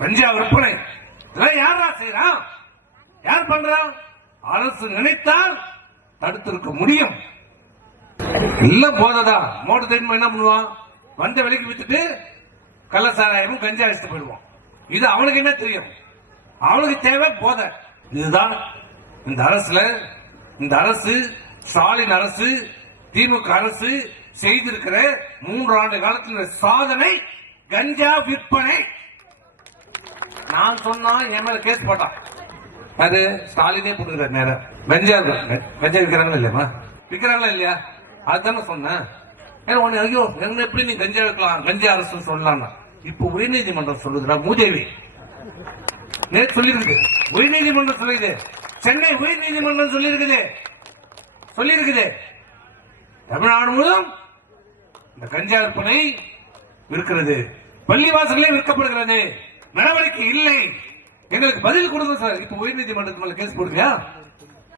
கஞ்சா விற்பனை இதெல்லாம் யாரா செய்யறான்? யார் பண்றான்? அரசு நினைத்தால் தடுத்திருக்க முடியும். எல்லாம் போததா மோட்டர் தெரியுமா என்ன பண்ணுவான்? வந்த விலைக்கு வித்துட்டு கள்ளசாராயமும் கஞ்சா வச்சுட்டு போயிடுவான். இது அவனுக்கு என்ன தெரியும்? அவனுக்கு தேவை போதை. இதுதான் இந்த அரசு ஸ்டாலின் அரசு திமுக அரசு செய்திருக்கிற 3 ஆண்டு காலத்தில் சாதனை கஞ்சா விற்பனை. நான் சொன்னா என் மேல கேஸ் போட்டான். அது ஸ்டாலினே போட்டுக்கிறார் நேரம். கஞ்சா விற்கிறாங்க இல்லையா? விற்கிறாங்களா இல்லையா? அதுதானே சொன்னேன். ஐயோ என்ன எப்படி நீ கஞ்சா வைக்கலாம், கஞ்சா அரசு சொல்லலாம். இப்ப உயர்நீதிமன்றம் சொல்லுதுடா மூதேவி. நேற்று சொல்லிருக்கு உயர்நீதிமன்றம் சொல்லுது. சென்னை உயர்நீதிமன்றம் சொல்லியிருக்குது தமிழ்நாடு முழுவதும் இந்த கஞ்சா விற்பனை இருக்கிறது, பள்ளிவாசல்களே விற்கப்படுகிறது, நடவடிக்கை இல்லை. எங்களுக்கு பதில் கொடுங்க சார். இப்ப உயர்நீதிமன்றத்து மேல கேஸ் போடுங்க.